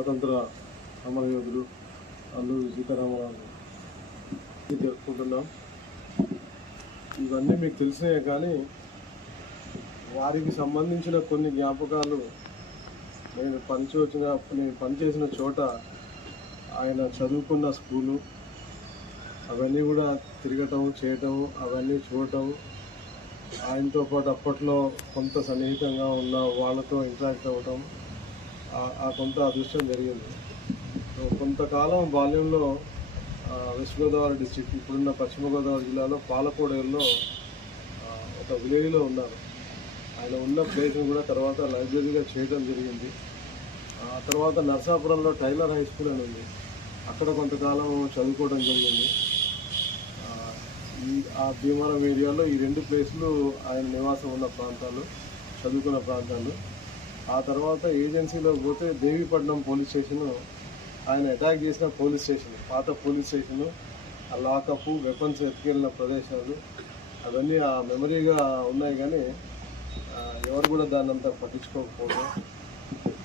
స్వాతంత్ర సమరయోధులు అల్లూరి సీతారామరాజు జరుపుకుంటున్నాం. ఇవన్నీ మీకు తెలిసినాయే, కానీ వారికి సంబంధించిన కొన్ని జ్ఞాపకాలు నేను పనిచేసిన చోట, ఆయన చదువుకున్న స్కూలు, అవన్నీ కూడా తిరగటం చేయటం, అవన్నీ చూడటం, ఆయనతో పాటు అప్పట్లో కొంత సన్నిహితంగా ఉన్న వాళ్ళతో ఇంటరాక్ట్ అవ్వటం, ఆ కొంత అదృష్టం జరిగింది. కొంతకాలం బాల్యంలో వెస్ట్ గోదావరి డిస్ట్రిక్ట్, ఇప్పుడున్న పశ్చిమ గోదావరి జిల్లాలో పాలకోడేరులో ఒక విలేజ్లో ఉన్నారు. ఆయన ఉన్న ప్లేస్ని కూడా తర్వాత లైబ్రరీగా చేయడం జరిగింది. ఆ తర్వాత నర్సాపురంలో టైలర్ హై స్కూల్ అని ఉంది, అక్కడ కొంతకాలం చదువుకోవడం జరిగింది. ఆ భీమవరం ఏరియాలో ఈ రెండు ప్లేసులు ఆయన నివాసం ఉన్న ప్రాంతాలు, చదువుకున్న ప్రాంతాలు. ఆ తర్వాత ఏజెన్సీలో పోతే దేవీపట్నం పోలీస్ స్టేషను, ఆయన అటాక్ చేసిన పోలీస్ స్టేషన్, పాత పోలీస్ స్టేషను, ఆ లాకప్, వెపన్స్ ఎత్తుకెళ్ళిన ప్రదేశాలు, అవన్నీ ఆ మెమరీగా ఉన్నాయి. కానీ ఎవరు కూడా దాన్ని అంతా పట్టించుకోకపోవడం,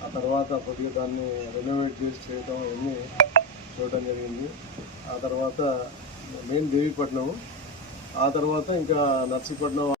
ఆ తర్వాత కొద్దిగా దాన్ని రెనోవేట్ చేసి చేయడం, అవన్నీ చూడటం జరిగింది. ఆ తర్వాత మెయిన్ దేవీపట్నం, ఆ తర్వాత ఇంకా నర్సీపట్నం